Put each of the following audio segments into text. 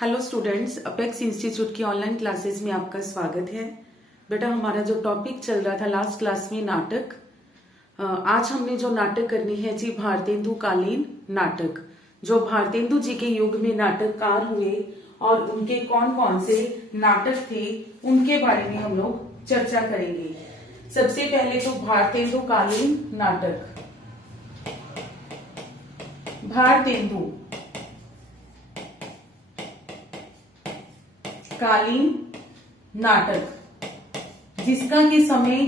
Hello students, apex institute की online classes में आपका स्वागत है। बेटा, हमारा जो टॉपिक चल रहा था लास्ट क्लास में नाटक, आज हमने जो नाटक करनी है जी भारतेंदु कालीन नाटक। जो भारतेंदु जी के युग में नाटककार हुए और उनके कौन कौन से नाटक थे उनके बारे में हम लोग चर्चा करेंगे। सबसे पहले तो भारतेंदु कालीन नाटक। भारतेंदु कालीन नाटक, जिसका कि समय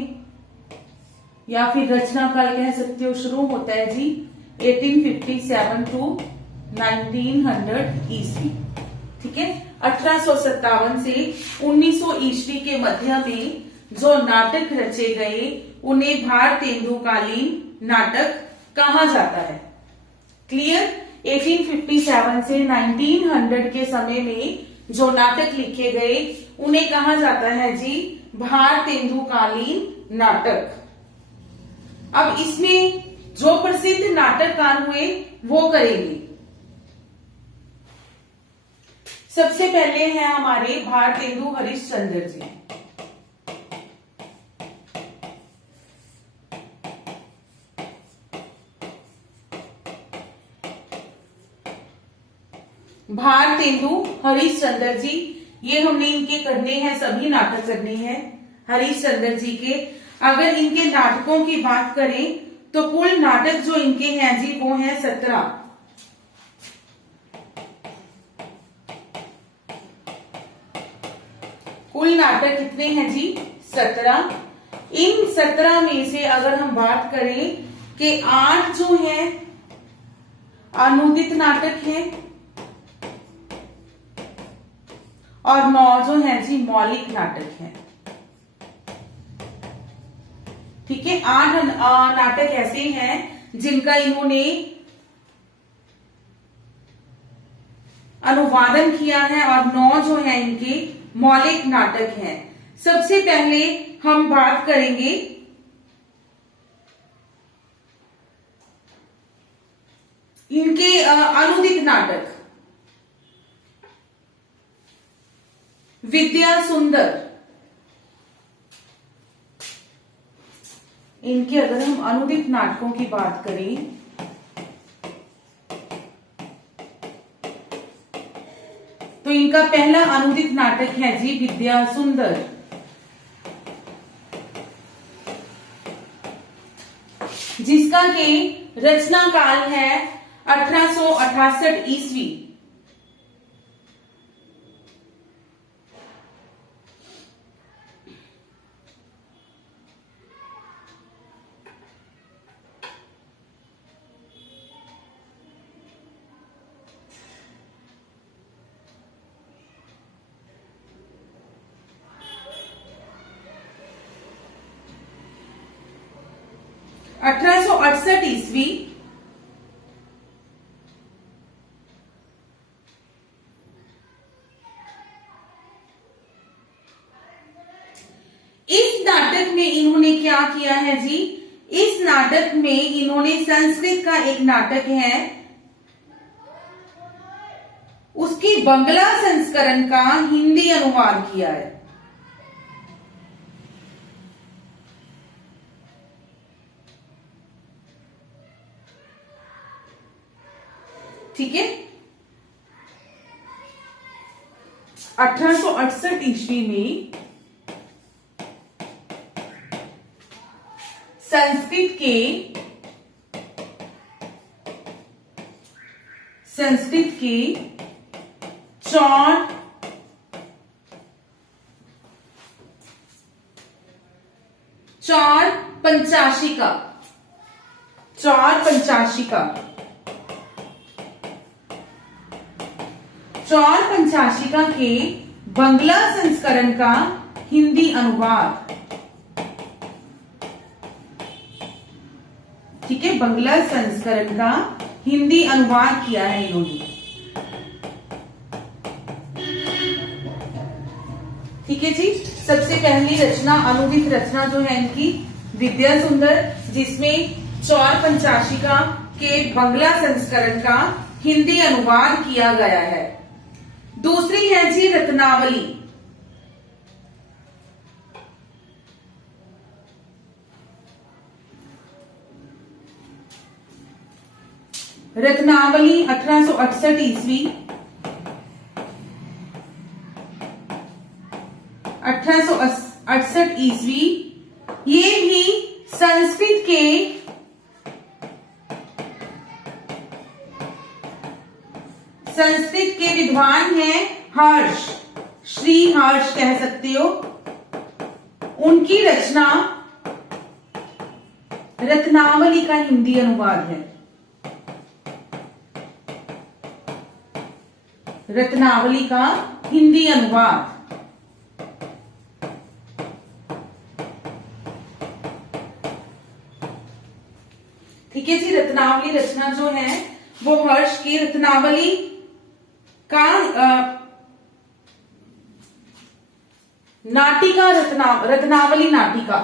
या फिर रचना काल कह सकते हो शुरू होता है जी 1857 टू 1900 ईस्वी। ठीक है, 1857 से 1900 ईस्वी के मध्य में जो नाटक रचे गए उन्हें भारतेंदु कालीन नाटक कहा जाता है। क्लियर? 1857 से 1900 के समय में जो नाटक लिखे गए उन्हें कहा जाता है जी भारतेंदु कालीन नाटक। अब इसमें जो प्रसिद्ध नाटककार हुए वो करेंगे। सबसे पहले है हमारे भारतेंदु हरिश्चंद्र जी। भारतेंदु हरिश्चंद्र जी, ये हमने इनके करने हैं, सभी नाटक करने हैं हरिश्चंद्र जी के। अगर इनके नाटकों की बात करें तो कुल नाटक जो इनके हैं जी वो हैं 17। कुल नाटक कितने हैं जी? 17। इन 17 में से अगर हम बात करें कि 8 जो हैं अनुदित नाटक हैं और 9 जो है जी मौलिक नाटक है। ठीक है, 8 नाटक ऐसे हैं जिनका इन्होंने अनुवादन किया है और 9 जो है इनके मौलिक नाटक हैं। सबसे पहले हम बात करेंगे इनके अनुदित नाटक। विद्या सुंदर, इनके अगर हम अनुदित नाटकों की बात करें तो इनका पहला अनुदित नाटक है जी विद्या सुंदर, जिसका के रचना काल है 1868 ईस्वी। ईस्वी इस नाटक में इन्होंने क्या किया है जी? इस नाटक में इन्होंने संस्कृत का एक नाटक है उसकी बंगला संस्करण का हिंदी अनुवाद किया है। ठीक है, 1868 ईस्वी में संस्कृत के 485 के बंगला संस्करण का हिंदी अनुवाद। ठीक है, बंगला संस्करण का हिंदी अनुवाद किया है इन्होंने। ठीक है जी, सबसे पहली रचना अनुदित रचना जो है इनकी विद्या सुंदर, जिसमें 485 के बंगला संस्करण का हिंदी अनुवाद किया गया है। दूसरी है जी रत्नावली। रत्नावली 1868 ईस्वी, 1868 ईस्वी। ये भी संस्कृत के विद्वान हैं हर्ष, श्री हर्ष कह सकते हो। उनकी रचना रत्नावली का हिंदी अनुवाद है। रत्नावली का हिंदी अनुवाद। ठीक है जी। रत्नावली रचना जो है वो हर्ष की। रत्नावली का नाटिका, रत्नावली नाटिका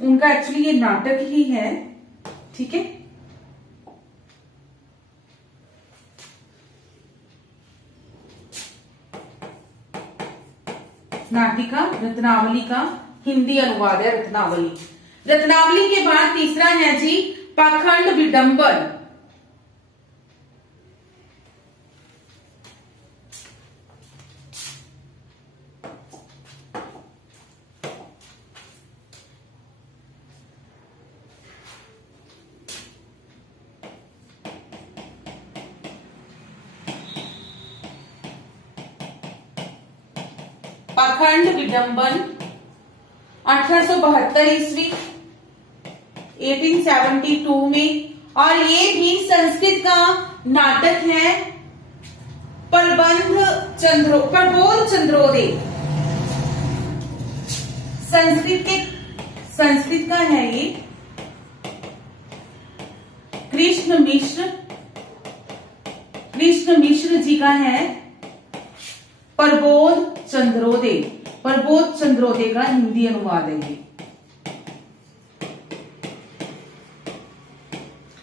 उनका एक्चुअली ये नाटक ही है। ठीक है। नाटिका रत्नावली का हिंदी अनुवाद है रत्नावली। रत्नावली के बाद तीसरा है जी पाखंड विडंबन। पाखंड विडंबन 1872 ईस्वी, 1872 में। और ये भी संस्कृत का नाटक है। प्रबोध चंद्रोदय संस्कृत का है ये। कृष्ण मिश्र जी का है। प्रबोध चंद्रोदय का हिंदी अनुवाद है ये।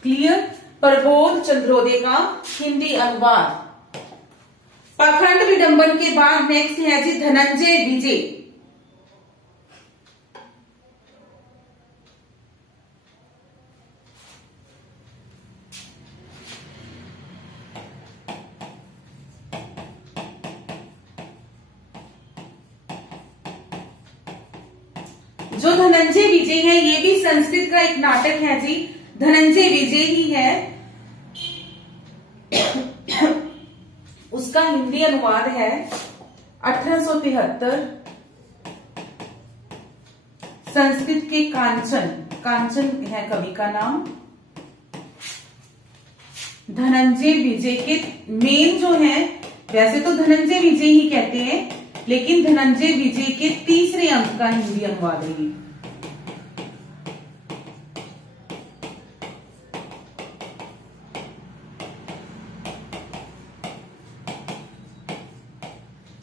क्लियर। प्रबोध चंद्रोदय का हिंदी अनुवाद। पाखंड विडंबन के बाद नेक्स्ट है जी धनंजय विजय। जो धनंजय विजय है ये भी संस्कृत का एक नाटक है जी। धनंजय विजय ही है। उसका हिंदी अनुवाद है 1873। संस्कृत के कांचन है कवि का नाम। धनंजय विजय के मेन जो है, वैसे तो धनंजय विजय ही कहते हैं, लेकिन धनंजय विजय के तीसरे अंक का हिंदी अनुवाद है।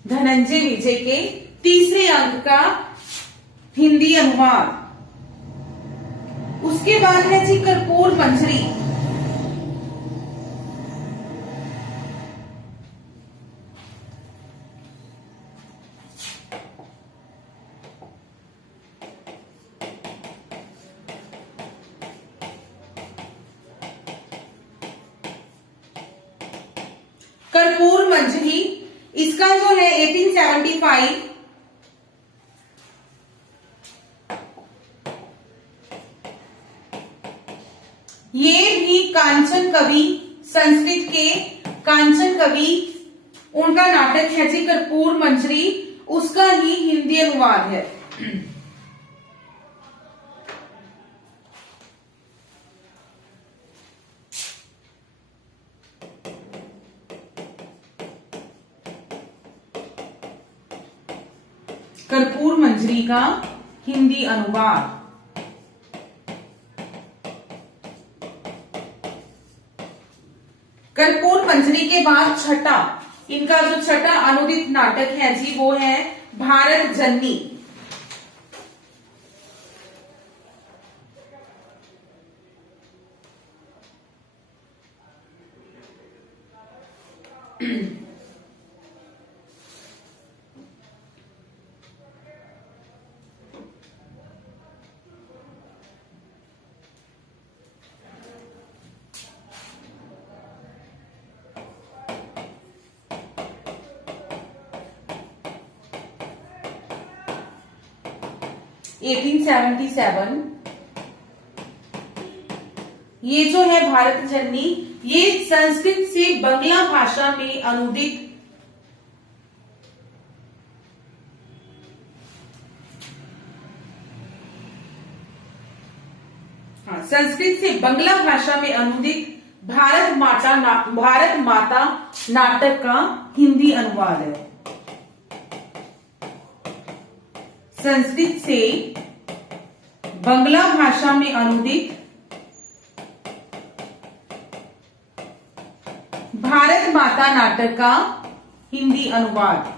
धनंजय विजय के तीसरे अंक का हिंदी अनुवाद। उसके बाद है जी कर्पूर मंजरी। कर्पूर मंजरी इसका जो है 1875। ये भी कांचन कवि, संस्कृत के कांचन कवि, उनका नाटक है जी कर्पूर मंजरी। उसका ही हिंदी अनुवाद है। कर्पूर मंजरी का हिंदी अनुवाद। कर्पूर मंजरी के बाद इनका जो छठा अनुदित नाटक है जी वो है भारत जननी। 1877 ये जो है भारत जननी, ये संस्कृत से बंगला भाषा में अनुदित संस्कृत से बंगला भाषा में अनुदित भारत माता नाटक का हिंदी अनुवाद है। संस्कृत से बंगला भाषा में अनुदित भारत माता नाटक का हिंदी अनुवाद।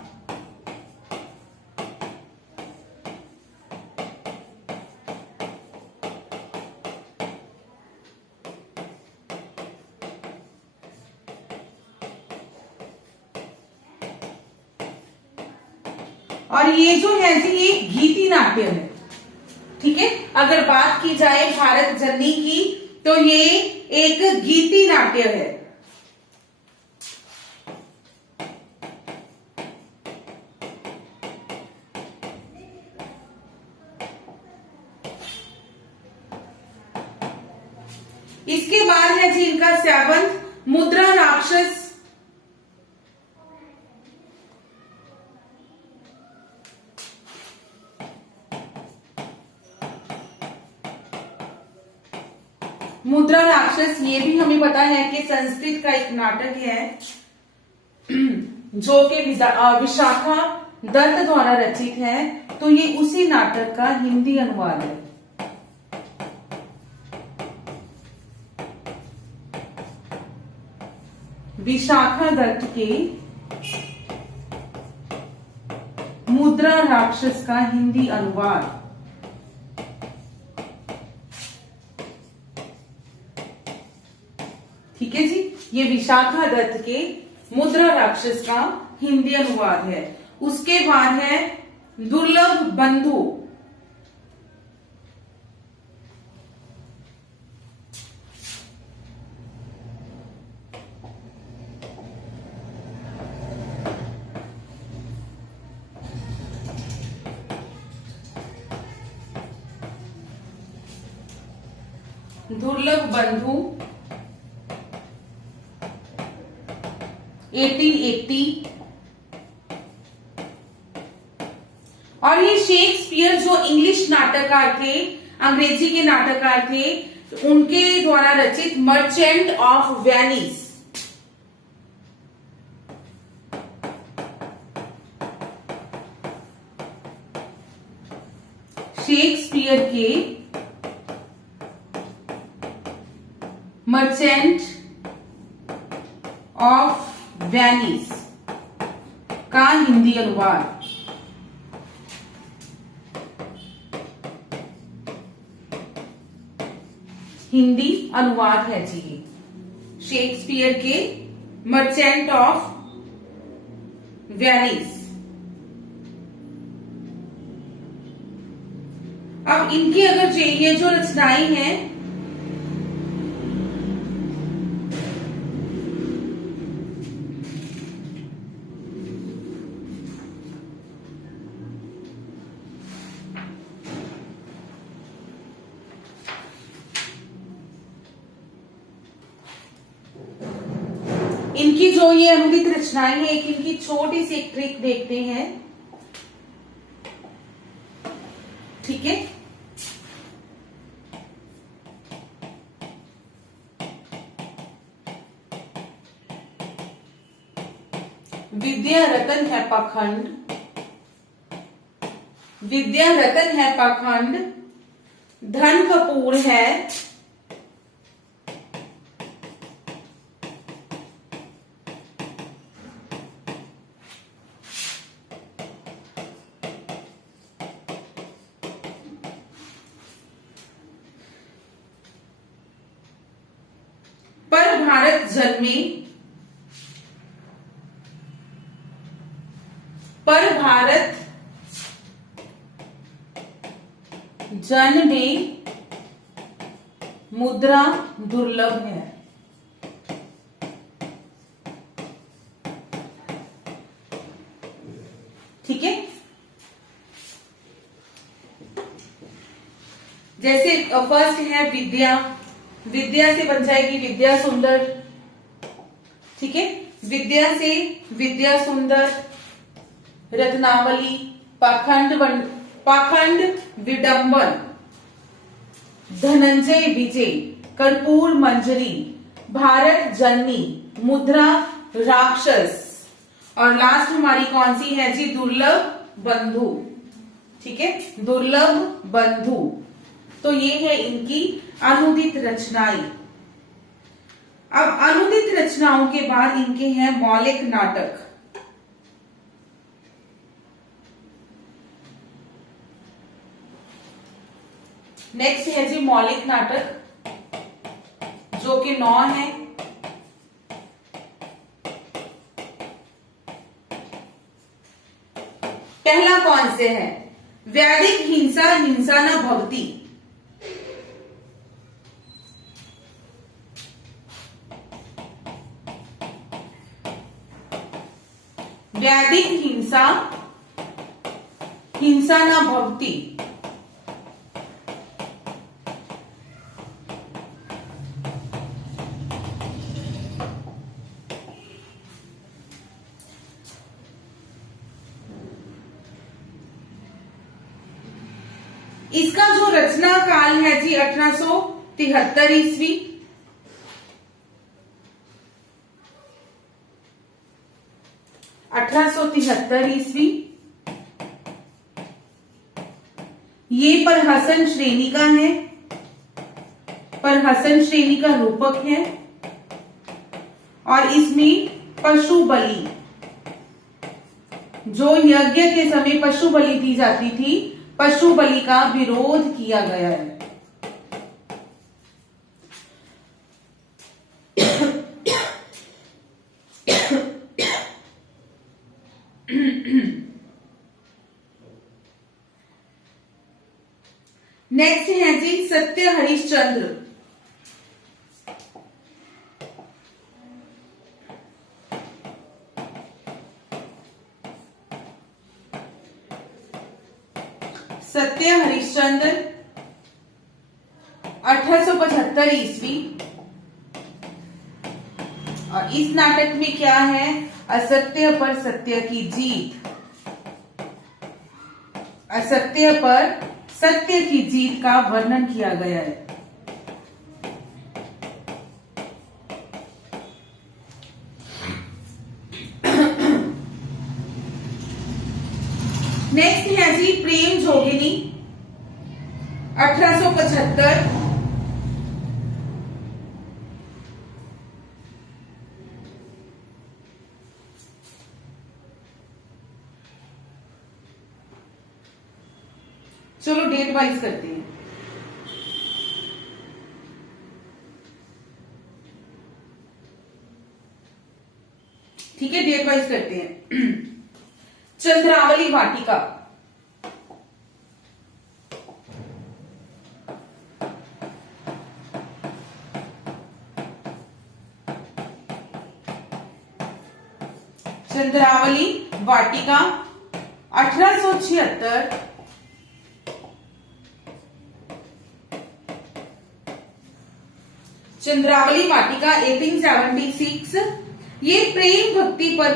और ये जो है जी एक गीति नाट्य है। ठीक है, अगर बात की जाए भारत जननी की तो ये एक गीति नाट्य है। इसके बाद है जी इनका सेवंथ मुद्रा राक्षस। मुद्रा राक्षस ये भी हमें पता है कि संस्कृत का एक नाटक है जो कि विशाखा दत्त द्वारा रचित है, तो ये उसी नाटक का हिंदी अनुवाद है। विशाखा दत्त के मुद्रा राक्षस का हिंदी अनुवाद। ठीक है जी, ये विशाखा दत्त के मुद्रा राक्षस का हिंदी अनुवाद है। उसके बाद है दुर्लभ बंधु। दुर्लभ बंधु 1880। और ये शेक्सपियर जो इंग्लिश नाटककार थे, अंग्रेजी के नाटककार थे, उनके द्वारा रचित मर्चेंट ऑफ वेनिस। शेक्सपियर के मर्चेंट ऑफ वेनिस का हिंदी अनुवाद। हिंदी अनुवाद है जी शेक्सपियर के मर्चेंट ऑफ वेनिस। अब इनकी अगर ये जो रचनाएं हैं, इनकी जो ये अनुदित रचनाएं हैं, एक इनकी छोटी सी एक ट्रिक देखते हैं। ठीक है, विद्या रतन है पाखंड, विद्या रतन है पाखंड, धन कपूर है, पर भारत जन्मे, भारत जन में मुद्रा दुर्लभ है। ठीक है, जैसे फर्स्ट है विद्या, विद्या से बन जाएगी विद्या सुंदर। ठीक है, विद्या से विद्या सुंदर, रत्नावली, पाखंड विडंबन, धनंजय विजय, कर्पूर मंजरी, भारत जननी, मुद्रा राक्षस, और लास्ट हमारी कौन सी है जी? दुर्लभ बंधु। ठीक है, दुर्लभ बंधु। तो ये है इनकी अनुदित रचनाएं। अब अनुदित रचनाओं के बाद इनके हैं मौलिक नाटक। नेक्स्ट है जी मौलिक नाटक, जो कि 9 है। पहला कौन से है? वैदिक हिंसा हिंसा न भवती। वैदिक हिंसा हिंसा न भवती। इसका जो रचना काल है जी 1873 ईस्वी। 1873 ईस्वी। ये परहसन श्रेणी का है, परहसन श्रेणी का रूपक है, और इसमें पशु बलि, जो यज्ञ के समय पशु बलि दी जाती थी, पशु बलि का विरोध किया गया है। नेक्स्ट है जी सत्य हरिश्चंद्र। सत्य हरिश्चंद्र 1875 ईस्वी। और इस नाटक में क्या है? असत्य पर सत्य की जीत, असत्य पर सत्य की जीत का वर्णन किया गया है। नेक्स्ट है जी प्रेम जोगिनी 1875। चलो डेट वाइज करते हैं। ठीक है, डेट वाइज करते हैं। चंद्रावली वाटिका, चंद्रावली वाटिका 1876। चंद्रावली वाटिका 1876। ये प्रेम भक्ति पर,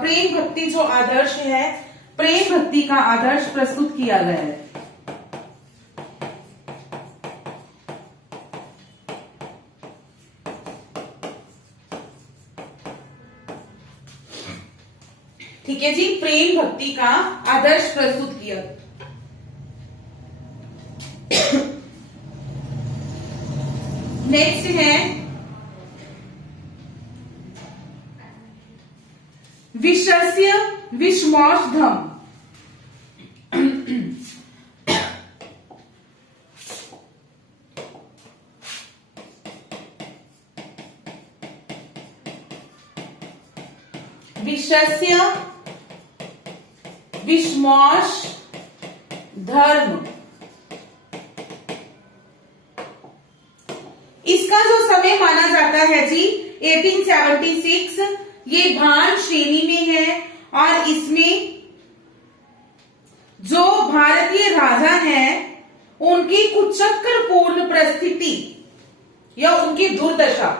प्रेम भक्ति जो आदर्श है, प्रेम भक्ति का आदर्श प्रस्तुत किया गया है। ठीक है जी, प्रेम भक्ति का आदर्श प्रस्तुत किया। नेक्स्ट है विषस्य विषमौषधम। विषस्य विश्वास धर्म। इसका जो समय माना जाता है जी 1876, ये भान श्रेणी में है और इसमें जो भारतीय राजा हैं उनकी कुचक्रपूर्ण परिस्थिति या उनकी दुर्दशा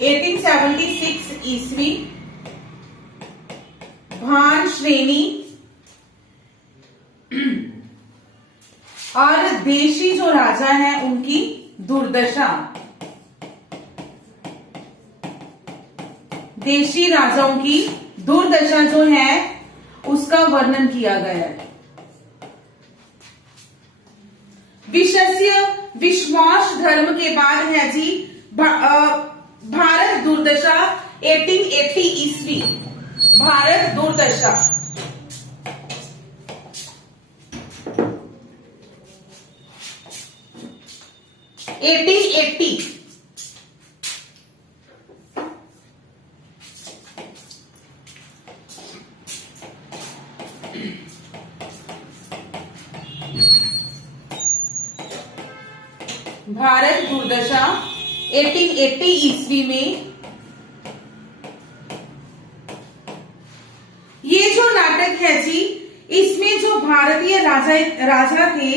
1876 ईस्वी भान श्रेणी और देशी जो राजा हैं उनकी दुर्दशा, देशी राजाओं की दुर्दशा जो है उसका वर्णन किया गया है। विषस्य विश्वास धर्म के बाद है जी भारत दुर्दशा 1880 ईस्वी, भारत दुर्दशा 1880। भारत दुर्दशा 1880 ईस्वी में ये जो नाटक है जी, इसमें जो भारतीय राजा थे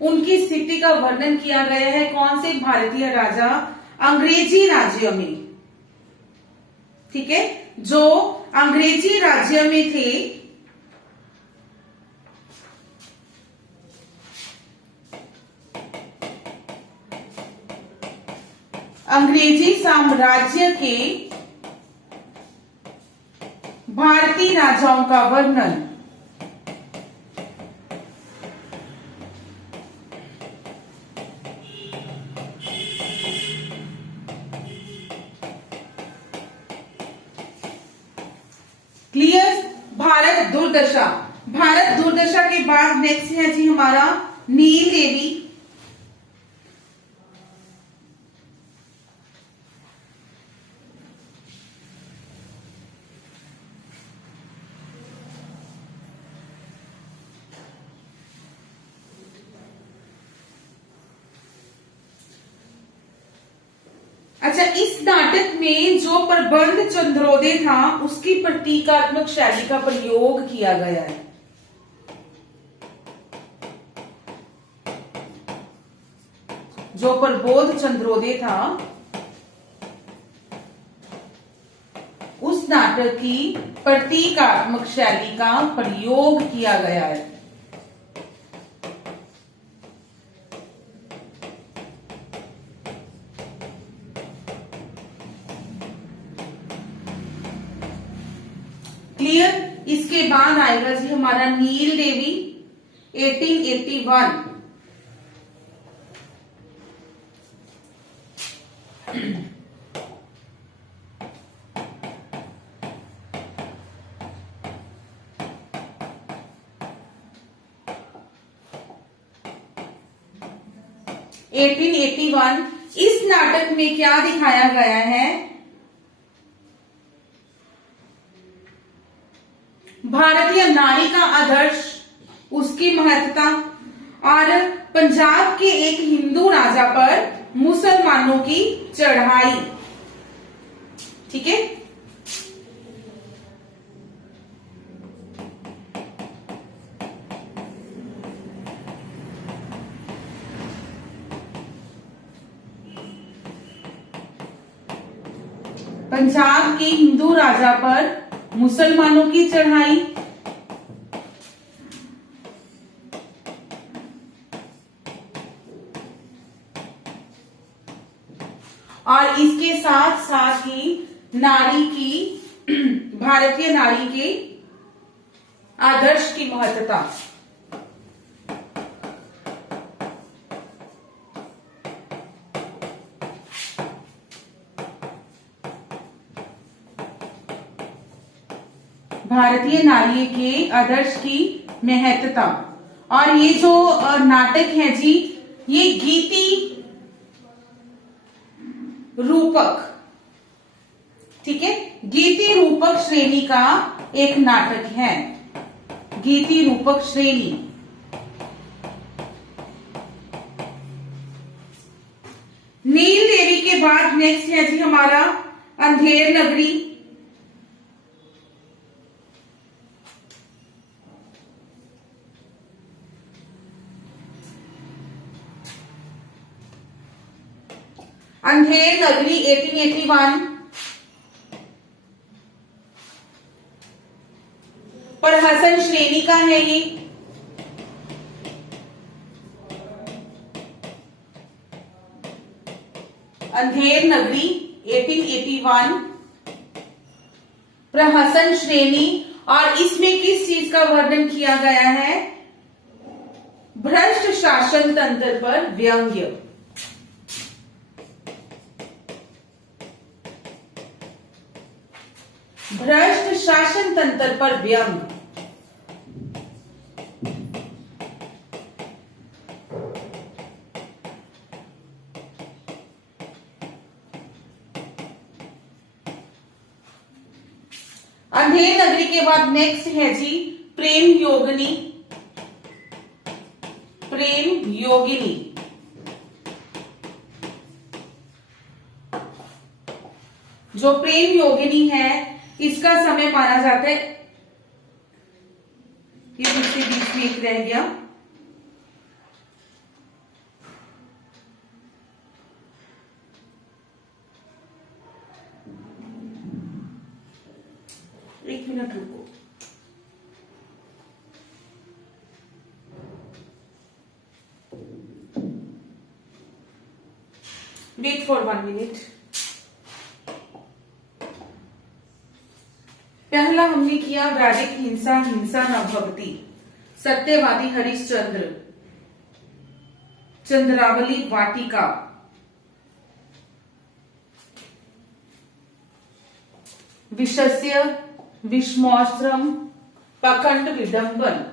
उनकी स्थिति का वर्णन किया गया है। कौन से भारतीय राजा? अंग्रेजी राज्य में, ठीक है, जो अंग्रेजी राज्य में थे अंग्रेजी साम्राज्य के भारतीय राजाओं का वर्णन। क्लियर? भारत दुर्दशा। भारत दुर्दशा के बाद नेक्स्ट है जी हमारा नील देवी। अच्छा, इस नाटक में जो प्रबंध चंद्रोदय था उसकी प्रतीकात्मक शैली का प्रयोग किया गया है। जो प्रबोध चंद्रोदय था उस नाटक की प्रतीकात्मक शैली का प्रयोग किया गया है। क्लियर? इसके बाद आएगा जी हमारा नील देवी 1881। इस नाटक में क्या दिखाया गया है? भारतीय नारी का आदर्श, उसकी महत्ता और पंजाब के एक हिंदू राजा पर मुसलमानों की चढ़ाई। ठीक है, पंजाब के हिंदू राजा पर मुसलमानों की चढ़ाई और इसके साथ साथ ही नारी की, भारतीय नारी के आदर्श की महत्ता। भारतीय नारी के आदर्श की महत्ता। और ये जो नाटक है जी, ये गीति रूपक ठीक है, गीति रूपक श्रेणी का एक नाटक है, गीति रूपक श्रेणी। नील देवी के बाद नेक्स्ट है जी हमारा अंधेर नगरी। अंधेर नगरी 1881 पर हसन श्रेणी का है ये। अंधेर नगरी 1881 प्रहसन श्रेणी। और इसमें किस चीज का वर्णन किया गया है? भ्रष्ट शासन तंत्र पर व्यंग्य। भ्रष्ट शासन तंत्र पर व्यंग्य। अंधेर नगरी के बाद नेक्स्ट है जी प्रेम योगिनी। प्रेम योगिनी जो प्रेम योगिनी है इसका समय माना जाता है, ये मुझसे बीच में एक रह गया, एक मिनट रुको। Wait for 1 minute. पहला हमने किया वैदिक हिंसा, हिंसा न भवति, सत्यवादी हरिश्चंद्र, चंद्रावली वाटिका, विषस्य विषमोश्रम, पाखंड विडंबन।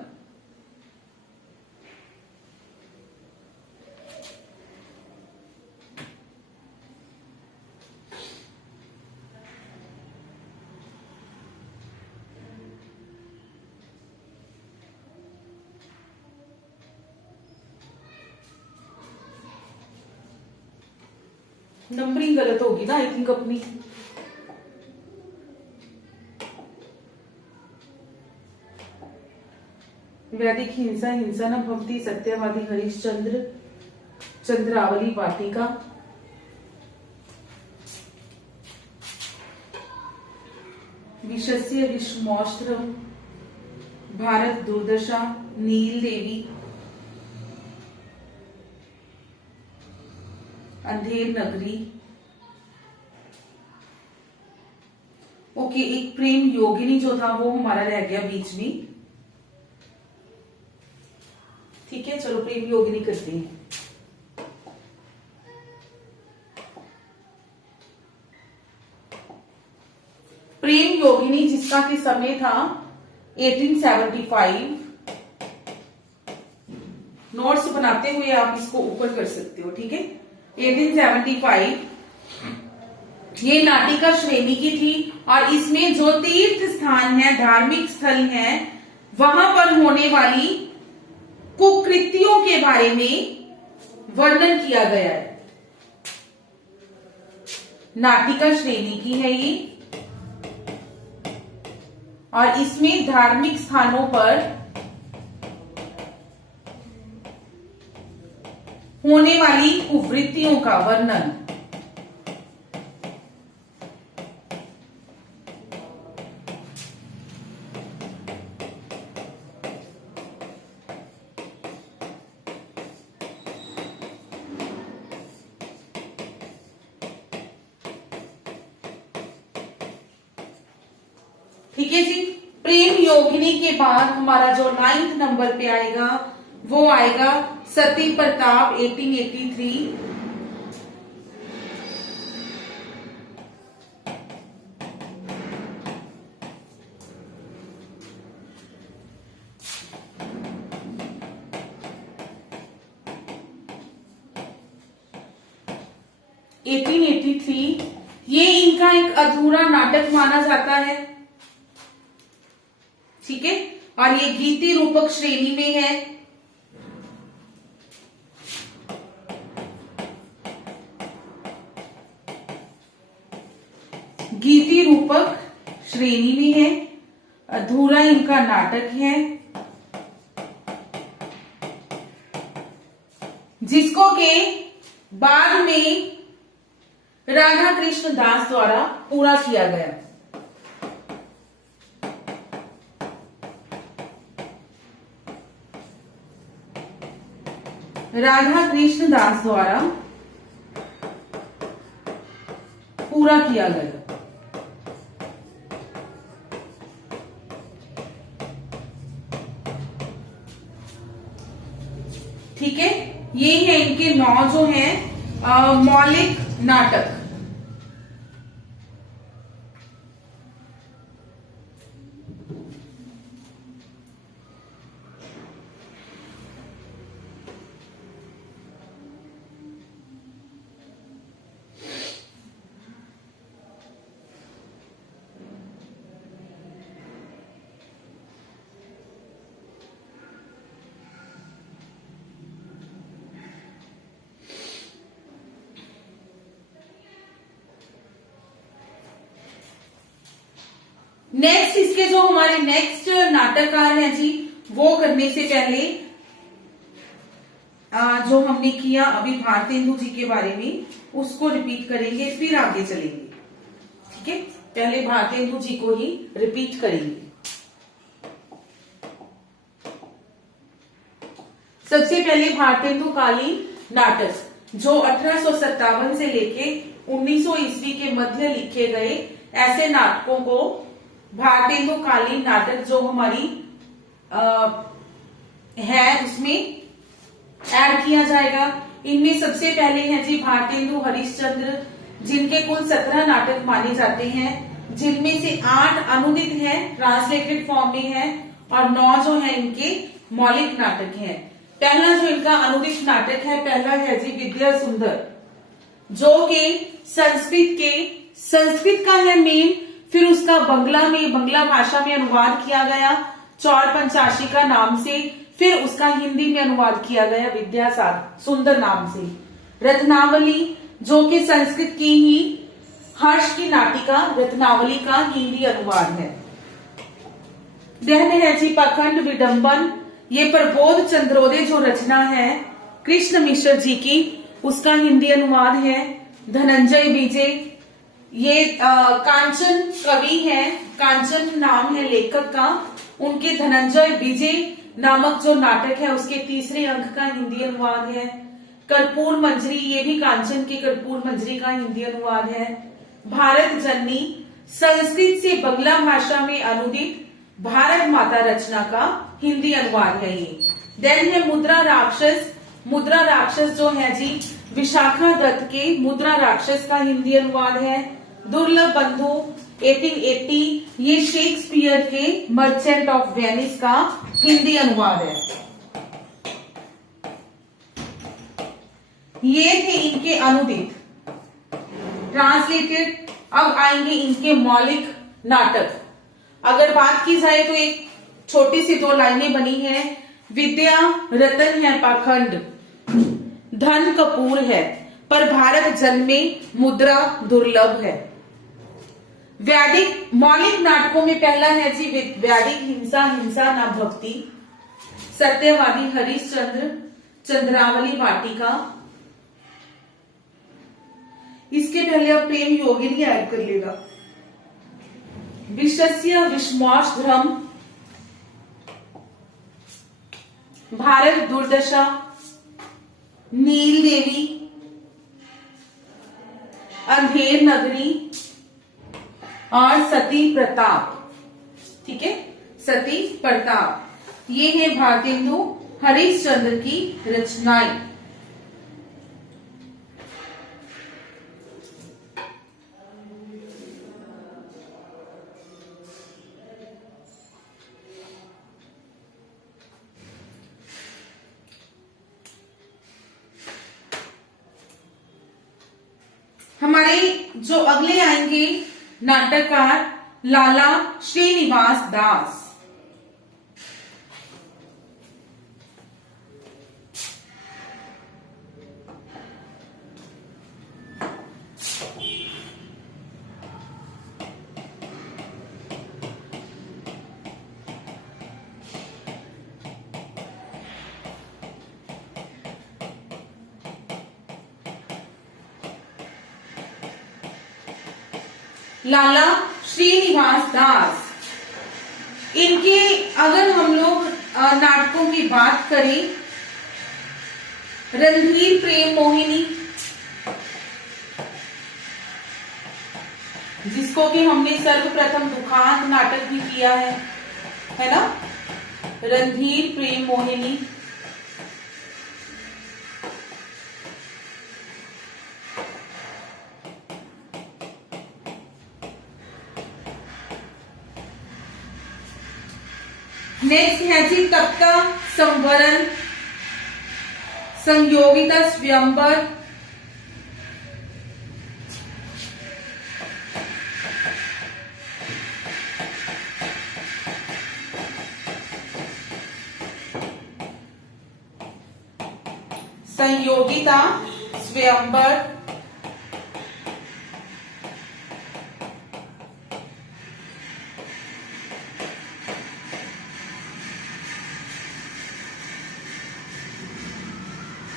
नंबरिंग गलत होगी ना आई थिंक अपनी। वैदिक हिंसा, हिंसा न भवति, सत्यवादी हरिश्चंद्र, चंद्रावली वाटिका, विषस्य विषमोश्रम, भारत दुर्दशा, नील देवी, अंधेर नगरी। ओके, एक प्रेम योगिनी जो था वो हमारा रह गया बीच में। ठीक है, चलो प्रेम योगिनी करते हैं। प्रेम योगिनी जिसका कि समय था 1875। नोट्स बनाते हुए आप इसको ऊपर कर सकते हो, ठीक है। 1875 ये नाटिका श्रेणी की थी और इसमें जो तीर्थ स्थान है, धार्मिक स्थल है, वहां पर होने वाली कुकृतियों के बारे में वर्णन किया गया है। नाटिका श्रेणी की है ये और इसमें धार्मिक स्थानों पर होने वाली कुवृत्तियों का वर्णन। ठीक है जी। प्रेम योगिनी के बाद हमारा जो 9th नंबर पे आएगा वो आएगा सती प्रताप 1883। ये इनका एक अधूरा नाटक माना जाता है, ठीक है, और ये गीति रूपक श्रेणी में है। गीति रूपक श्रेणी में है, अधूरा इनका नाटक है, जिसको के बाद में राधा कृष्ण दास द्वारा पूरा किया गया। राधा कृष्ण दास द्वारा पूरा किया गया। ठीक है, ये है इनके 9 जो है मौलिक नाटक। नेक्स्ट इसके जो हमारे नेक्स्ट नाटककार हैं जी, वो करने से पहले जो हमने किया अभी भारतेंदु जी के बारे में, उसको रिपीट करेंगे, फिर आगे चलेंगे। ठीक है, पहले भारतेंदु जी को ही रिपीट करेंगे। सबसे पहले भारतेंदु कालीन नाटक, जो 1857 से लेके 1900 ईस्वी के मध्य लिखे गए ऐसे नाटकों को भारतेंदु कालीन नाटक जो हमारी है उसमें ऐड किया जाएगा। इनमें सबसे पहले हैं जी भारतेंदु हरिश्चंद्र, जिनके कुल 17 नाटक माने जाते हैं, जिनमें से 8 अनुदित हैं, ट्रांसलेटेड फॉर्म में है, और 9 जो है इनके मौलिक नाटक हैं। पहला जो इनका अनुदित नाटक है, पहला है जी विद्या सुंदर, जो कि संस्कृत का है मेन, फिर उसका बंगला भाषा में अनुवाद किया गया चौर पंचाशी का नाम से, फिर उसका हिंदी में अनुवाद किया गया विद्या सुंदर नाम से। रत्नावली, जो कि संस्कृत की ही हर्ष की नाटिका रत्नावली का हिंदी अनुवाद है। देन है जी पाखंड विडंबन, ये प्रबोध चंद्रोदय जो रचना है कृष्ण मिश्र जी की, उसका हिंदी अनुवाद है। धनंजय विजय, ये कांचन कवि है, कांचन नाम है लेखक का, उनके धनंजय विजय नामक जो नाटक है उसके 3रे अंक का हिंदी अनुवाद है। कर्पूर मंजरी, ये भी कांचन के कर्पूर मंजरी का हिंदी अनुवाद है। भारत जननी, संस्कृत से बंगला भाषा में अनुदित भारत माता रचना का हिंदी अनुवाद है ये। देन है मुद्रा राक्षस, मुद्रा राक्षस जो है जी विशाखा दत्त के मुद्रा राक्षस का हिंदी अनुवाद है। दुर्लभ बंधु 1880, ये शेक्सपियर के मर्चेंट ऑफ वेनिस का हिंदी अनुवाद है। ये थे इनके अनुदित ट्रांसलेटेड। अब आएंगे इनके मौलिक नाटक। अगर बात की जाए तो एक छोटी सी 2 लाइनें बनी हैं। विद्या रतन है पाखंड, धन कपूर है, पर भारत जन्मे मुद्रा दुर्लभ है। वैदिक मौलिक नाटकों में पहला है जी वैदिक हिंसा, हिंसा ना भक्ति, सत्यवादी हरिश्चंद्र, चंद्रावली वाटिका। इसके पहले अब प्रेम योगिनी ऐड कर लेगा। विषस्य विषमोषध्रम, भारत दुर्दशा, नील देवी, अंधेर नगरी और सती प्रताप। ठीक है, सती प्रताप, ये है भारतेंदु हरिश्चंद्र की रचनाएं। हमारे जो अगले आएंगे नाटककार लाला श्रीनिवास दास। लाला श्रीनिवास दास, इनके अगर हम लोग नाटकों की बात करें, रणधीर प्रेम मोहिनी, जिसको कि हमने सर्वप्रथम दुखांत नाटक भी किया है ना, रणधीर प्रेम मोहिनी। नेक्स्ट है जी तप्ता संवरण, संयोगिता स्वयंवर, संयोगिता स्वयंवर,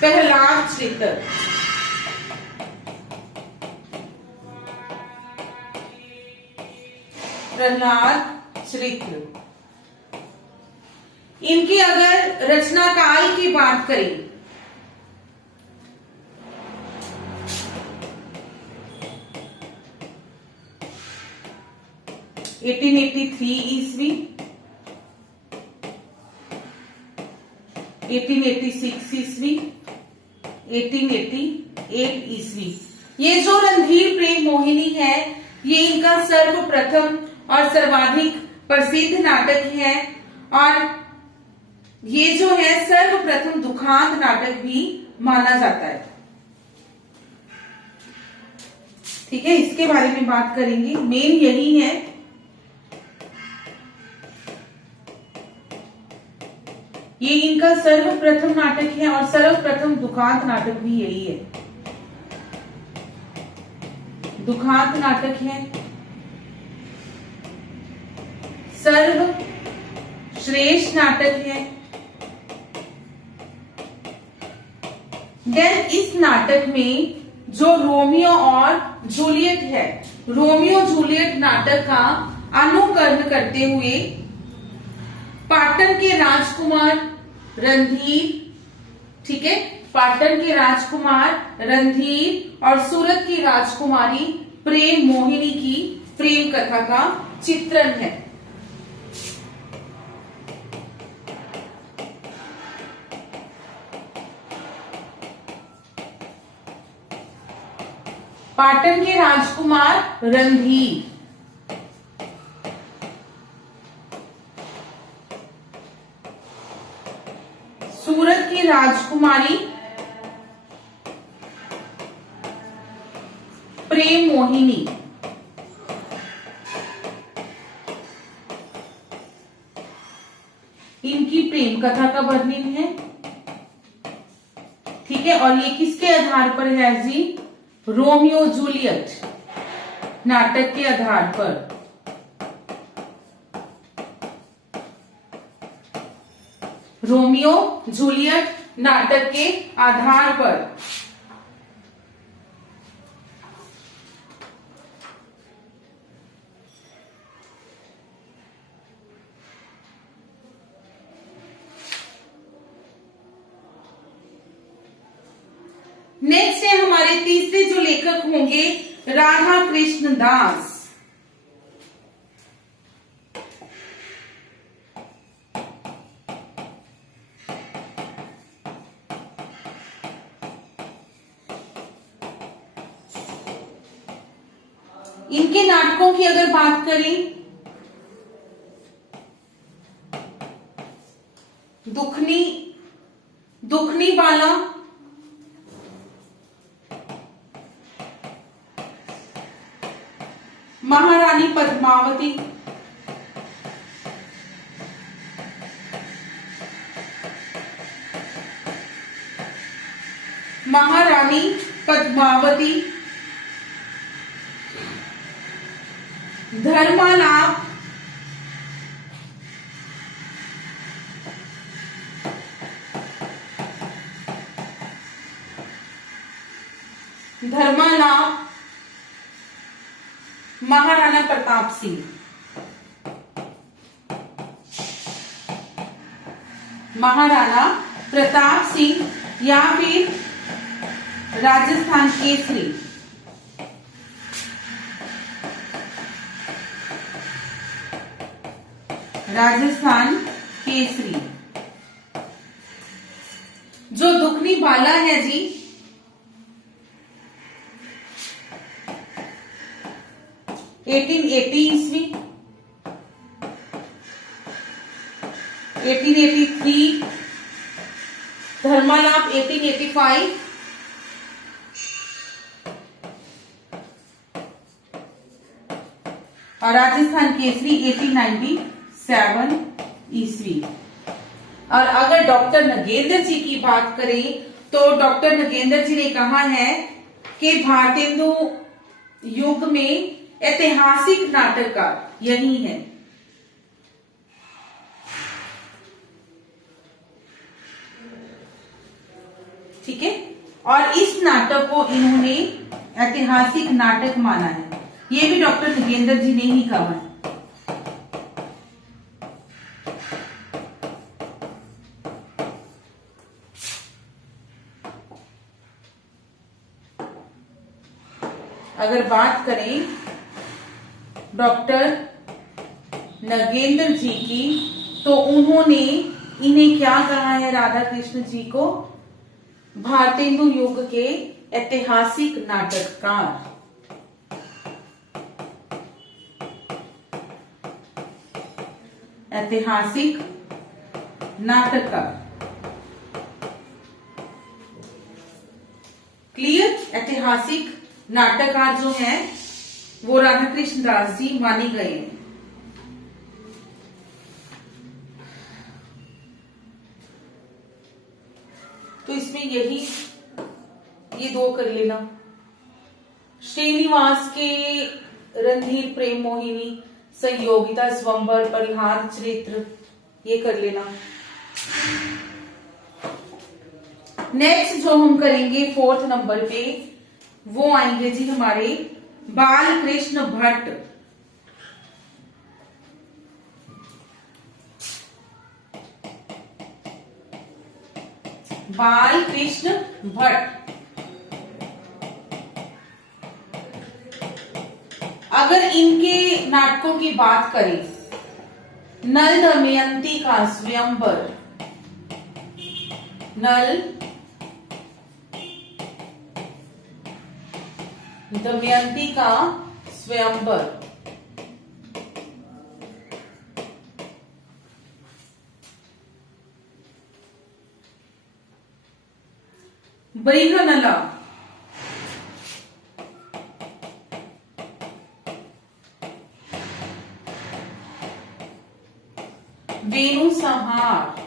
प्रहलाद चरित्र, प्रहलाद चरित्र। इनकी अगर रचना काल की बात करें, ईस्वी, 1886 ईस्वी, 1888 ईस्वी। ये जो रणधीर प्रेम मोहिनी है, ये इनका सर्वप्रथम और सर्वाधिक प्रसिद्ध नाटक है, और ये जो है सर्वप्रथम दुखांत नाटक भी माना जाता है। ठीक है, इसके बारे में बात करेंगे, मेन यही है। ये इनका सर्वप्रथम नाटक है और सर्वप्रथम दुखांत नाटक भी यही है। दुखांत नाटक है, सर्वश्रेष्ठ नाटक है। देन इस नाटक में जो रोमियो और जूलियट है, रोमियो जूलियट नाटक का अनुकरण करते हुए पाटन के राजकुमार रणधीर, ठीक है, पाटन के राजकुमार रणधीर और सूरत की राजकुमारी प्रेम मोहिनी की प्रेम कथा का चित्रण है। पाटन के राजकुमार रणधीर, सूरत की राजकुमारी प्रेम मोहिनी। इनकी प्रेम कथा का वर्णन है। ठीक है, और ये किसके आधार पर है जी? रोमियो जूलियट नाटक के आधार पर। रोमियो जूलियट नाटक के आधार पर। नेक्स्ट है हमारे तीसरे जो लेखक होंगे राधा कृष्ण दास। इनके नाटकों की अगर बात करें, दुखनी बाला, महारानी पद्मावती, महारानी पद्मावती, धर्मालाप, धर्मालाप, महाराणा प्रताप सिंह, महाराणा प्रताप सिंह या फिर राजस्थान केसरी, राजस्थान केसरी। जो दुखनी बाला है जी, ईस्वी, 1883, धर्मालाप 1885, और राजस्थान केसरी 1897 ईस्वी। और अगर डॉक्टर नगेंद्र जी की बात करें तो डॉक्टर नगेंद्र जी ने कहा है कि भारतेंदु युग में ऐतिहासिक नाटककार यही है। ठीक है, और इस नाटक को इन्होंने ऐतिहासिक नाटक माना है। ये भी डॉक्टर नगेंद्र जी ने ही कहा है। अगर बात करें डॉक्टर नगेंद्र जी की तो उन्होंने इन्हें क्या कहा है, राधा कृष्ण जी को भारतेंदु युग के ऐतिहासिक नाटककार। ऐतिहासिक नाटककार, क्लियर। ऐतिहासिक नाटककार जो हैं वो राधा कृष्ण दास जी माने गए हैं। तो इसमें यही ये दो कर लेना। श्रीनिवास के रणधीर प्रेम मोहिनी, संयोगिता, स्वयंवर, परिहार चरित्र, ये कर लेना। नेक्स्ट जो हम करेंगे 4th नंबर पे वो आएंगे जी हमारे बाल कृष्ण भट्ट। बाल कृष्ण भट्ट। अगर इनके नाटकों की बात करें, नल दमयंती का स्वयंवर, नल दमयंती का स्वयंवर, बृहनला, वेणु संहार,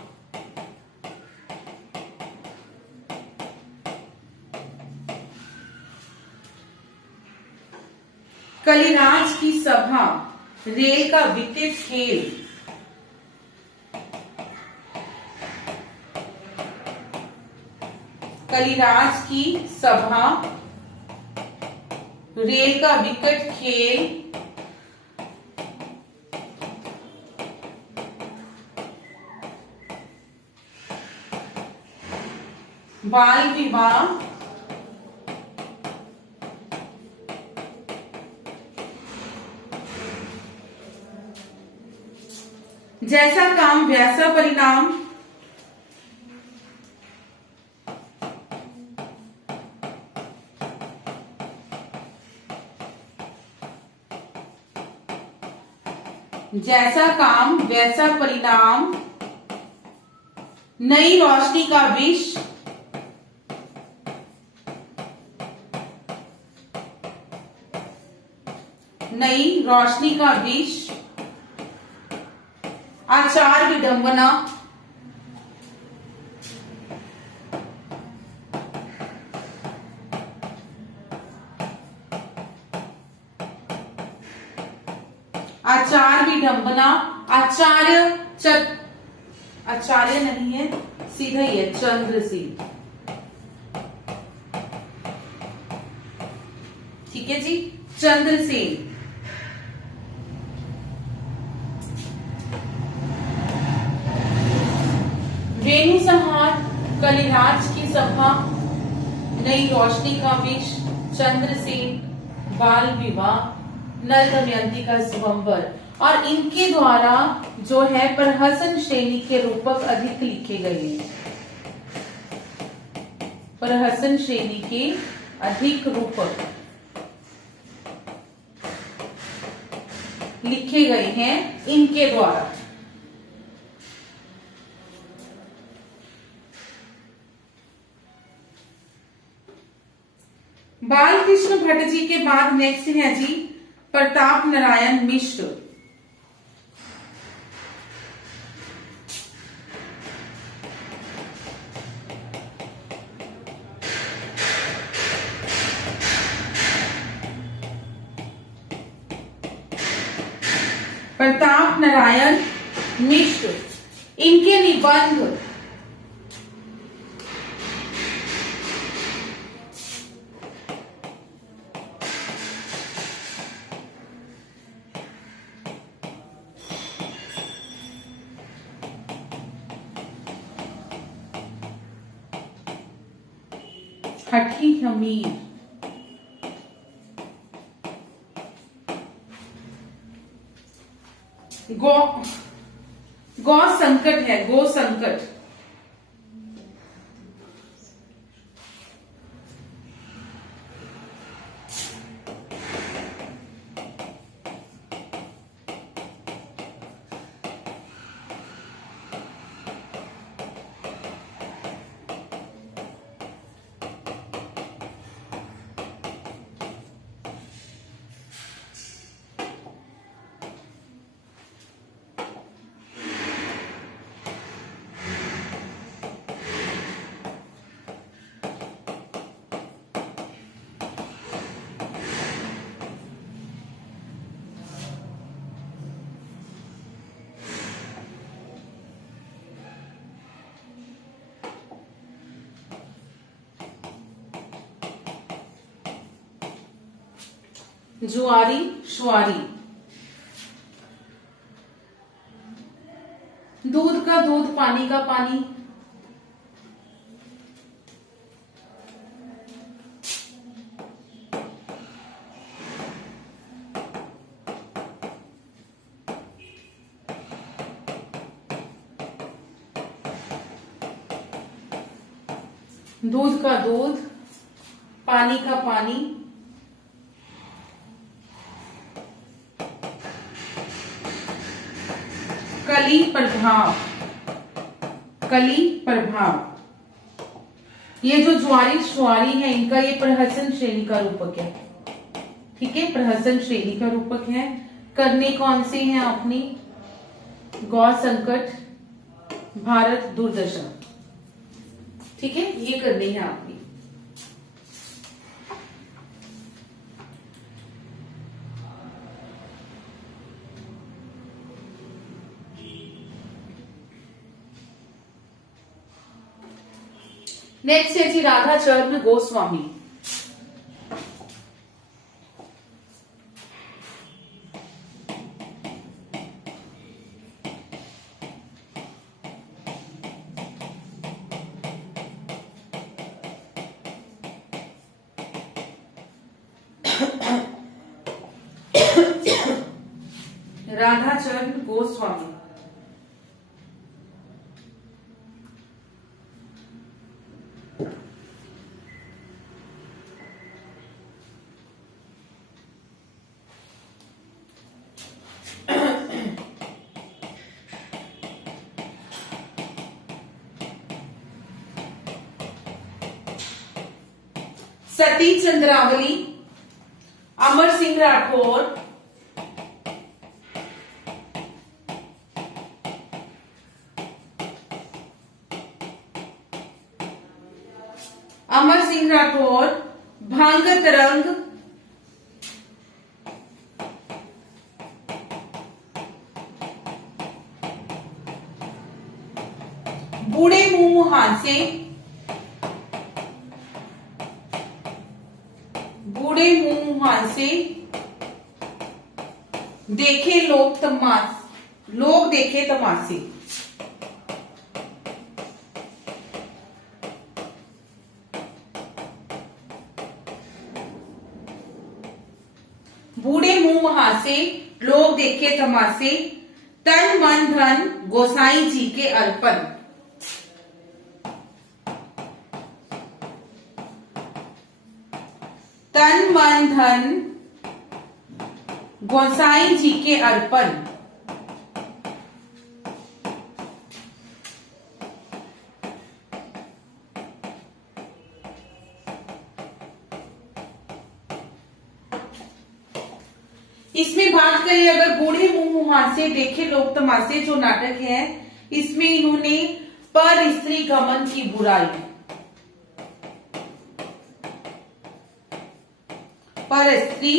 कलिराज की सभा, रेल का विकेट खेल, कलिराज की सभा, रेल का विकेट खेल, बाल विवाह, जैसा काम वैसा परिणाम, जैसा काम वैसा परिणाम, नई रोशनी का विष, नई रोशनी का विष, आचार विडंबना, आचार विडंबना, आचार्य नहीं है, सीधा ही है, चंद्रसेन। ठीक है जी, चंद्रसेन। वेणु संहार, कलिराज की सभा, नई रोशनी का विष, चंद्रसेन, बाल विवाह, नल दमयंती का स्वयंवर। और इनके द्वारा जो है प्रहसन श्रेणी के रूपक अधिक लिखे गए हैं। प्रहसन श्रेणी के अधिक रूपक लिखे गए हैं इनके द्वारा। बालकृष्ण भट्ट जी के बाद नेक्स्ट है जी प्रताप नारायण मिश्र। प्रताप नारायण मिश्र, इनके निबंध हठी हमीर, गौ संकट है, गो संकट, जुआरी शुआरी, दूध का दूध, पानी का पानी, दूध का दूध, पानी का पानी, कली प्रभाव, कली प्रभाव। ये जो ज्वारी श्वारी है इनका ये प्रहसन श्रेणी का रूपक है। ठीक है, प्रहसन श्रेणी का रूपक है। करने कौन से हैं अपनी? गौ संकट, भारत दुर्दशा। ठीक है, ये करनी है आपकी। नेक्स्ट है जी राधा चरण गोस्वामी। राधा चरण गोस्वामी। सती चंद्रावली, अमर सिंह राठौर, अमर सिंह राठौर, भंग तरंग, बूढ़े मुंह मुहासे, बूढ़े मुंह मुहासे, देखे लोग लोग देखे तमाशे, बूढ़े मुंह मुहासे, लोग देखे तमाशे, तन मन धन गोसाई जी के अर्पण, तन मन धन गोसाई जी के अर्पण, इसमें बात करें अगर बूढ़े मुंह मुहासे देखे लोग तमाशे जो नाटक है, इसमें इन्होंने पर स्त्री गमन की बुराई, पर स्त्री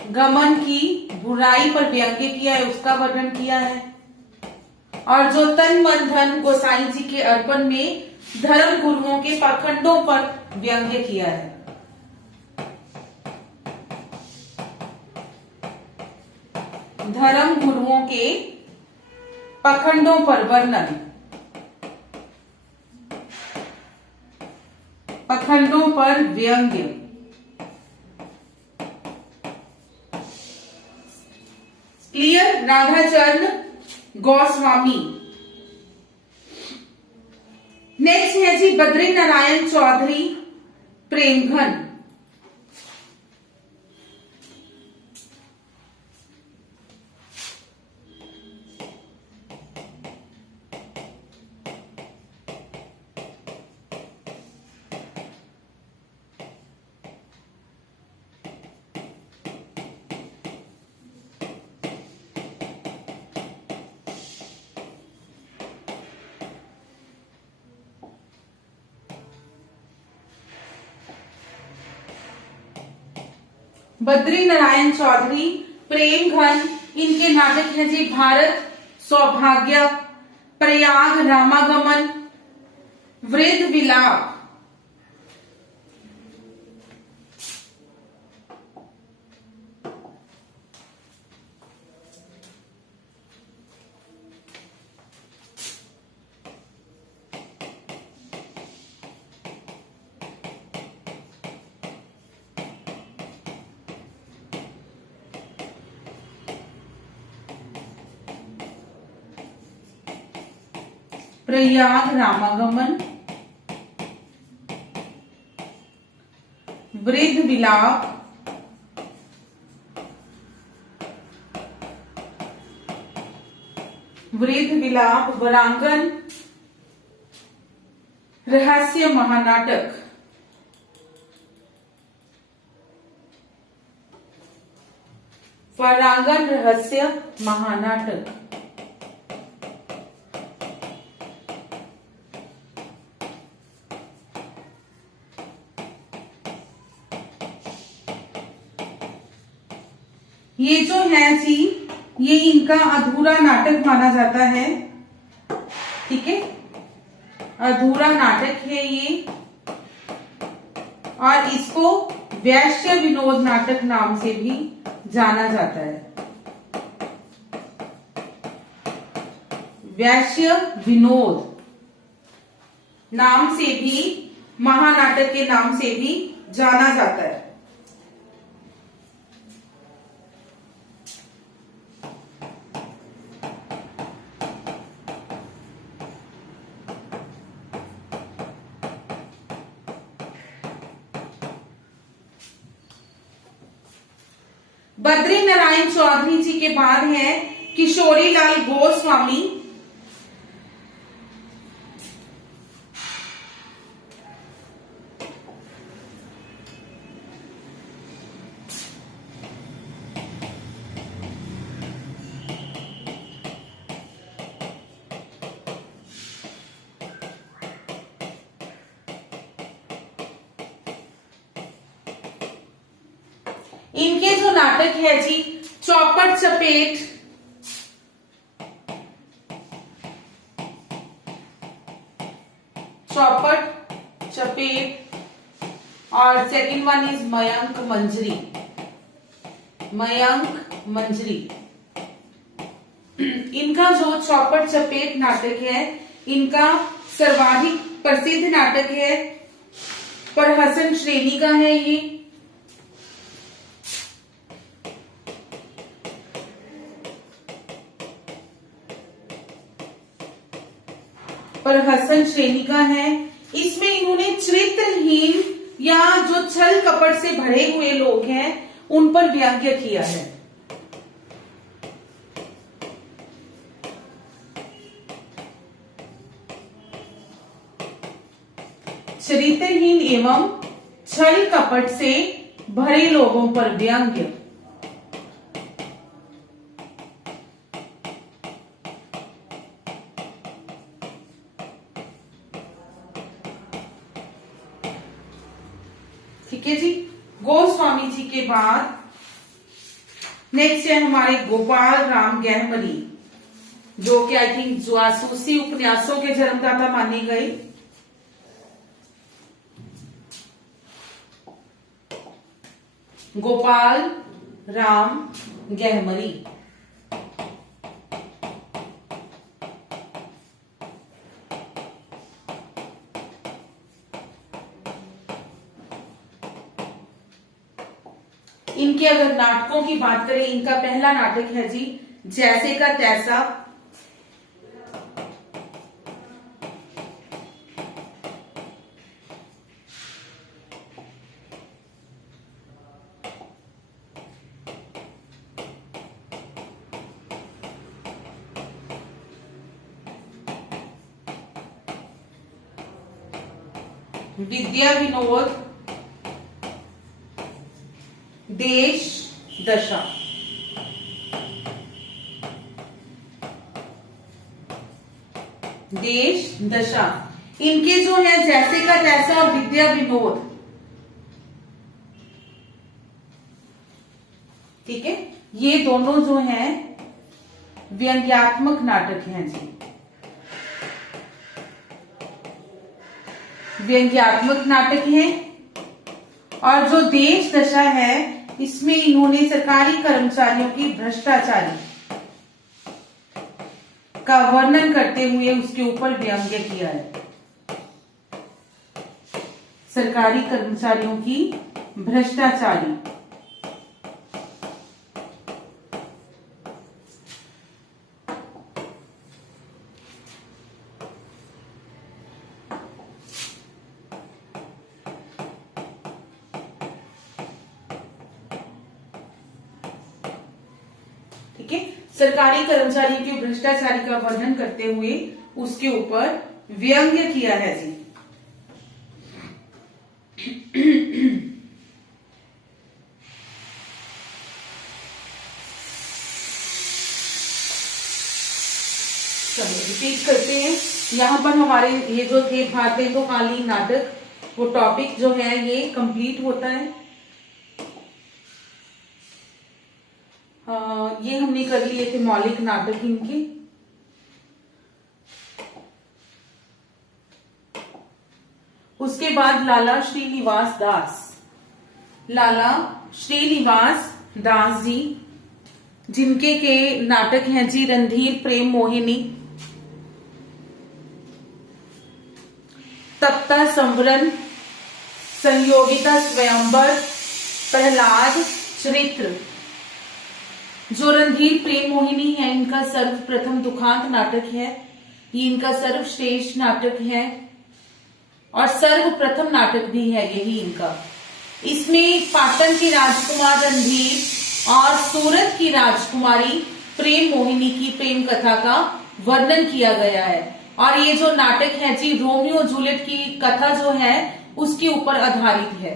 गमन की बुराई पर व्यंग्य किया है, उसका वर्णन किया है। और जो तन मन धन गोसाई जी के अर्पण में धर्म गुरुओं के पाखंडों पर व्यंग्य किया है। धर्म गुरुओं के पाखंडों पर वर्णन, पाखंडों पर व्यंग्य। क्लियर? राधाचरण गोस्वामी। नेक्स्ट है जी बद्री नारायण चौधरी, प्रेमघन। बद्री नारायण चौधरी, प्रेमघन। इनके नाटक हैं जी भारत सौभाग्य, प्रयाग रामागमन, वृद्ध विलाप, प्रयाग रामागमन, वृद्ध विलाप, वृद्ध विलाप, वरांगन, रहस्य महानाटक, वरांगन रहस्य महानाटक। ये जो है जी, ये इनका अधूरा नाटक माना जाता है। ठीक है, अधूरा नाटक है ये, और इसको वैश्य विनोद नाटक नाम से भी जाना जाता है। वैश्य विनोद नाम से भी, महानाटक के नाम से भी जाना जाता है। बद्री नारायण चौधरी जी के बाद है किशोरी लाल गोस्वामी। इनके जो नाटक है जी, चौपट चपेट, चौपट चपेट, और सेकंड वन इज मयंक मंजरी, मयंक मंजरी। इनका जो चौपट चपेट नाटक है, इनका सर्वाधिक प्रसिद्ध नाटक है, प्रहसन श्रेणी का है ये। प्रहसन श्रेणी का है। इसमें इन्होंने चरित्रहीन या जो छल कपट से भरे हुए लोग हैं उन पर व्यंग्य किया है। चरित्रहीन एवं छल कपट से भरे लोगों पर व्यंग्य। ठीक है जी। गोस्वामी जी के बाद नेक्स्ट है हमारे गोपाल राम गहमरी, जो कि आई थिंक जासूसी उपन्यासों के जन्मदाता माने गए। गोपाल राम गहमरी। इनके अगर नाटकों की बात करें, इनका पहला नाटक है जी जैसे का तैसा, विद्या विनोद, देश दशा। देश दशा। इनके जो है जैसे का तैसा और विद्या विनोद, ठीक है, ये दोनों जो हैं व्यंग्यात्मक नाटक हैं जी, व्यंग्यात्मक नाटक हैं। और जो देश दशा है, इसमें इन्होंने सरकारी कर्मचारियों की भ्रष्टाचारी का वर्णन करते हुए उसके ऊपर व्यंग्य किया है। सरकारी कर्मचारियों की भ्रष्टाचारी। ठीक है, सरकारी कर्मचारी के भ्रष्टाचारी का वर्णन करते हुए उसके ऊपर व्यंग्य किया है जी। चलो रिपीट करते हैं। यहाँ पर हमारे ये जो थे भारतेंदुकालीन नाटक, वो टॉपिक जो है ये कंप्लीट होता है। ये हमने कर लिए थे मौलिक नाटक इनके। उसके बाद लाला श्रीनिवास दास, लाला श्रीनिवास दास जी, जिनके के नाटक हैं जी रणधीर प्रेम मोहिनी, तप्ता संवरण, संयोगिता स्वयंवर, प्रहलाद चरित्र। जो रणधीर प्रेम मोहिनी है, इनका सर्वप्रथम दुखांत नाटक है। ये इनका सर्वश्रेष्ठ नाटक है और सर्वप्रथम नाटक भी है यही इनका। इसमें पाटन के राजकुमार रणधीर और सूरत की राजकुमारी प्रेम मोहिनी की प्रेम कथा का वर्णन किया गया है। और ये जो नाटक है जी रोमियो जूलियट की कथा जो है उसके ऊपर आधारित है।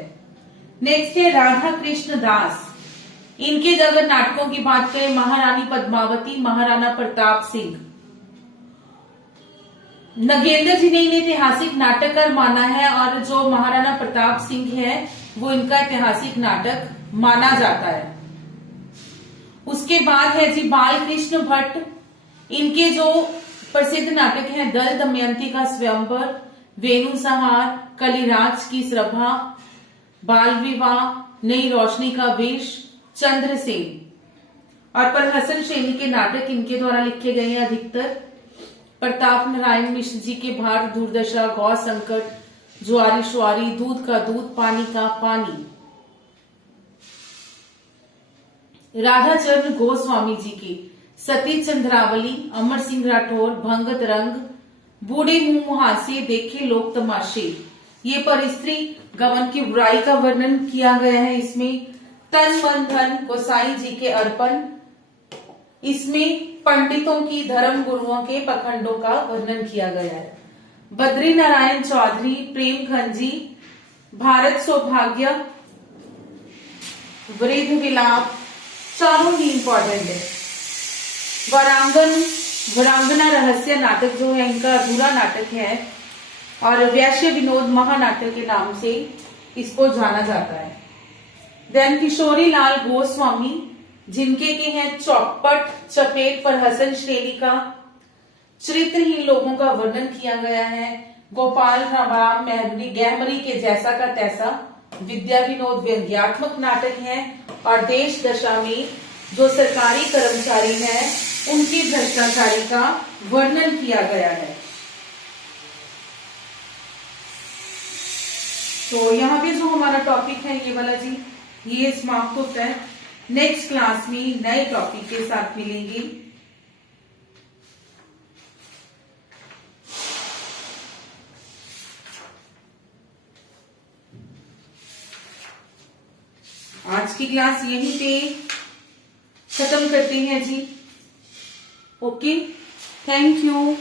नेक्स्ट है राधा कृष्ण दास। इनके अगर नाटकों की बात करें, महारानी पद्मावती, महाराणा प्रताप सिंह। नगेंद्र जी ने इन्हें ऐतिहासिक नाटककार माना है और जो महाराणा प्रताप सिंह है वो इनका ऐतिहासिक नाटक माना जाता है। उसके बाद है जी बाल कृष्ण भट्ट। इनके जो प्रसिद्ध नाटक हैं दल दमयंती का स्वयंवर, वेणु संहार, कलिराज की सभा, बाल विवाह, नई रोशनी का वेश, चंद्रसेन। और प्रहसन श्रेणी के नाटक इनके द्वारा लिखे गए हैं अधिकतर। प्रताप नारायण मिश्र जी के भारत दुर्दशा, गौ संकट, ज्वारी श्वारी, दूध का दूध, पानी का पानी। राधाचरण गोस्वामी जी की सती चंद्रावली, अमर सिंह राठौर, भंगत रंग, बूढ़े मुंह मुहासे, देखे लोक तमाशे। ये पर स्त्री गमन की बुराई का वर्णन किया गया है इसमें। तन मन धन गोसाई जी के अर्पण, इसमें पंडितों की, धर्म गुरुओं के पखंडों का वर्णन किया गया है। बद्री नारायण चौधरी, प्रेम खंजी, भारत सौभाग्य, वृद्ध विलाप, चारों ही इंपॉर्टेंट है। वरांगना रहस्य नाटक जो है इनका अधूरा नाटक है और वैश्य विनोद महानाटक के नाम से इसको जाना जाता है। देन किशोरी लाल गोस्वामी, जिनके के हैं चौपट, चपेट, प्रहसन श्रेणी का चरित्रहीन लोगों का वर्णन किया गया है। गोपाल राम मेहरी, गहमरी के जैसा का तैसा, विद्या विनोद व्यंग्यात्मक नाटक है। और देश दशा में जो सरकारी कर्मचारी हैं उनकी भ्रष्टाचारी का वर्णन किया गया है। तो यहाँ पे जो हमारा टॉपिक है ये वाला जी, ये समाप्त होता है। नेक्स्ट क्लास में नए टॉपिक के साथ मिलेंगे। आज की क्लास यहीं पे खत्म करते हैं जी। Okay, thank you.